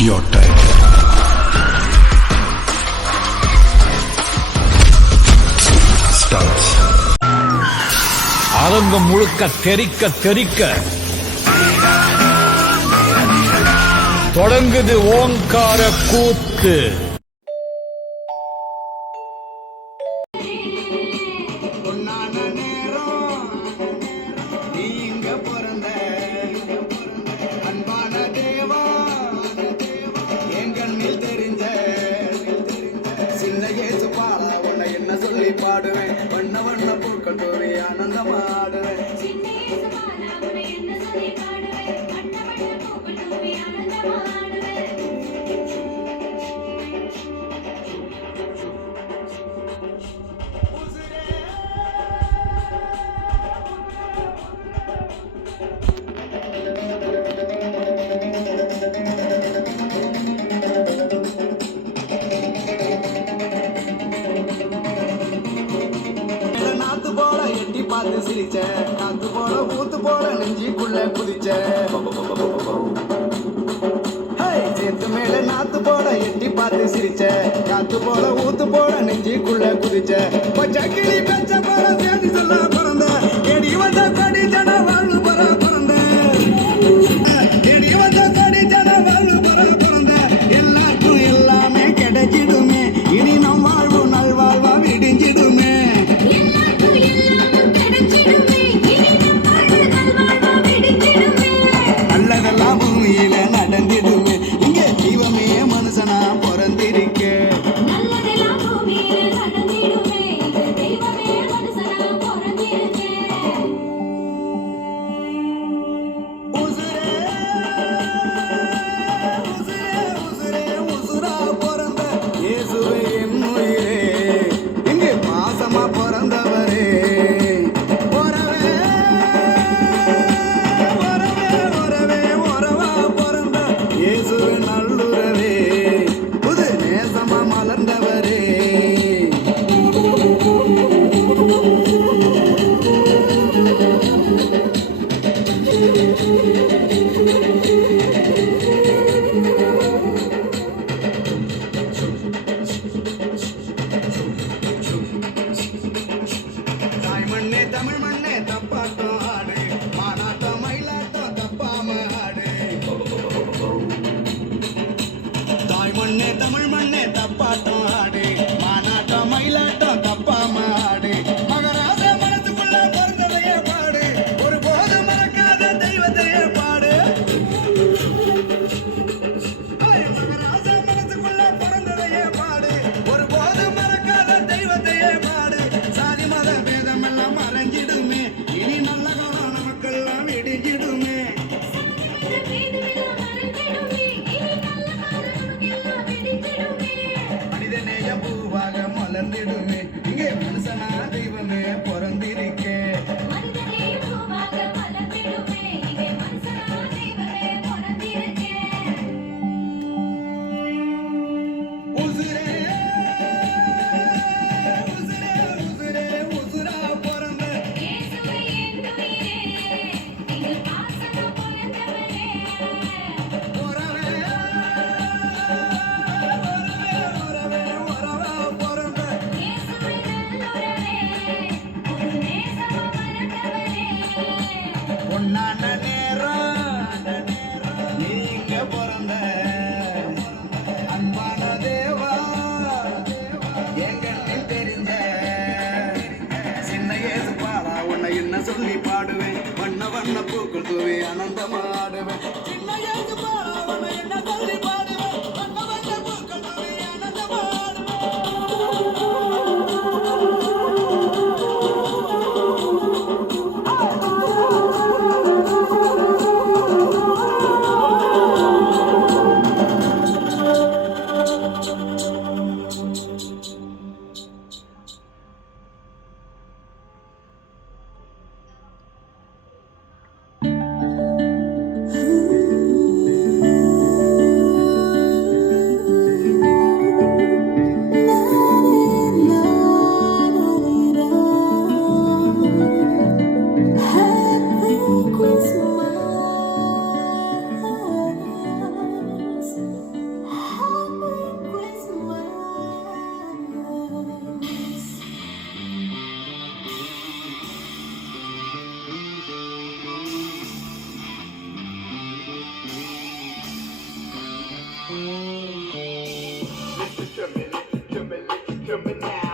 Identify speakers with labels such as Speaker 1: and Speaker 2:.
Speaker 1: your time.
Speaker 2: அரங்கம் முழுக்க தெரிக்க தெரிக்க. தொடங்குது ஓங்கார கூத்து.
Speaker 3: பார்த்து சிரிச்ச. காத்து போல ஊத்து போல நெஞ்சிக்குள்ள குதிச்ச. சேத்து மேல நாத்து போல எட்டி பார்த்து சிரிச்ச. காத்து போல ஊத்து போல நெஞ்சிக்குள்ள குதிச்ச. பச்சை கிளி தமிழ் பிறந்திருக்க ஆடுவே அனந்தமாடுவே Gemini.